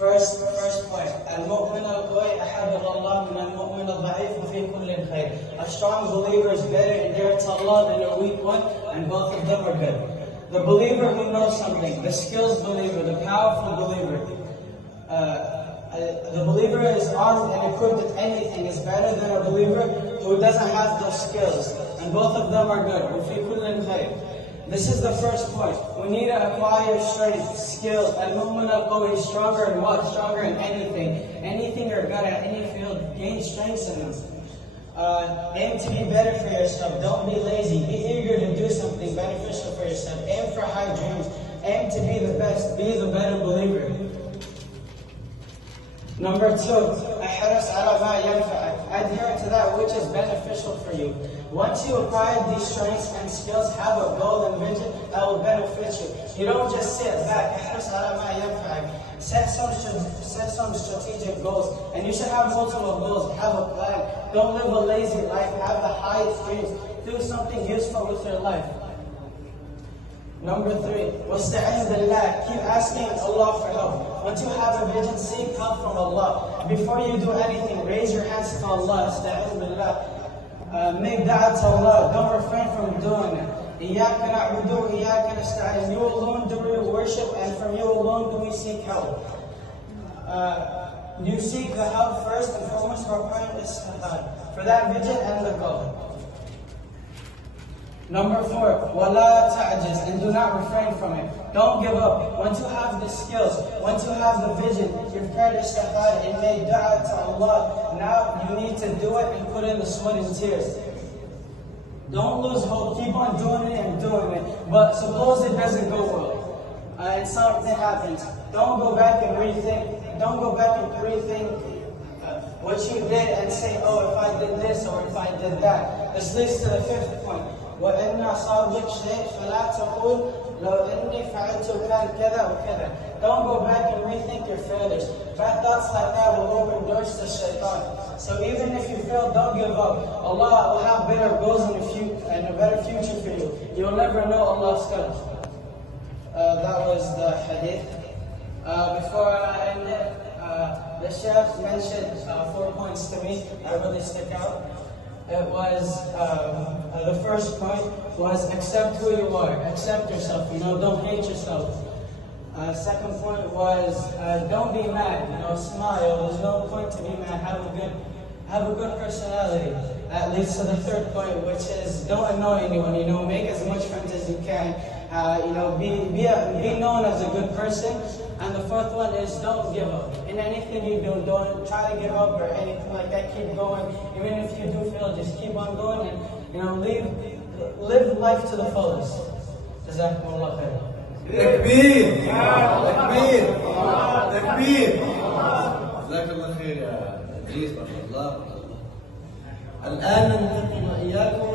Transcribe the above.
First point. المؤمن القوي أحب الله من المؤمن الضعيف في كل خير. A strong believer is better dear to Allah than a weak one, and both of them are good. The believer who knows something, the skilled believer, the powerful believer, the believer is armed and equipped with anything is better than a believer who doesn't have those skills, and both of them are good. وفي كل خير. This is the first point. We need to acquire strength, skills. Al-Mu'min al-Qawi is stronger in what? Stronger in anything. Anything you're good at, any field, gain strength in them. Aim to be better for yourself. Don't be lazy. Be eager to do something beneficial for yourself. Aim for high dreams. Aim to be the best. Be the better believer. Number 2, احرص على ما ينفعك. Adhere to that which is beneficial for you. Once you acquire these strengths and skills, have a goal and vision that will benefit you. You don't just sit back. احرص على ما ينفعك. Set some strategic goals, and you should have multiple goals. Have a plan. Don't live a lazy life. Have the highest dreams. Do something useful with your life. Number 3, واستعين بالله. Keep asking Allah for help. Once you have a vision, seek help from Allah. Before you do anything, raise your hands to Allah. استعين بالله. Make dua to Allah. Don't refrain from doing it. إياك نعبد وإياك نستعين. You alone do we worship, and from you alone do we seek help. You seek the help first and foremost for praying istihad, for that vision and the goal. Number 4, وَلَا تَعْجِزْ, and do not refrain from it. Don't give up. Once you have the skills, once you have the vision, you've prayed istihad and made dua to Allah, now you need to do it and put in the sweat and tears. Don't lose hope. Keep on doing it and doing it. But suppose it doesn't go well, and something happens. Don't go back and rethink. Don't go back and rethink what you did and say, oh, if I did this or if I did that. This leads to the 5th point. وَإِنَّ أَصَابَكَ شَيْءٌ فَلَا تَقُولْ لَوْ إِنِّي فَعَلْتُ كَانَ كَذَا وَكَذَا. Don't go back and rethink your failures. Bad thoughts like that will open doors to shaitan. So even if you fail, don't give up. Allah will have better goals and a better future for you. You'll never know Allah's good. That was the hadith. Before I end it, the Shaykh mentioned 4 points to me that really stick out. It was, the first point was accept who you are, accept yourself, don't hate yourself. Second point was, don't be mad, smile, there's no point to be mad, have a good personality. That leads to the 3rd point, which is don't annoy anyone, make as much friends as you can, be known as a good person. And the 4th one is don't give up. In anything you do, don't try to give up or anything like that. Keep going. Even if you do fail, just keep on going and live life to the fullest. Jazakumullah khair. تكبير تكبير تكبير. جزاك الله خير يا ادريس، ما شاء الله. الان ننتقل واياكم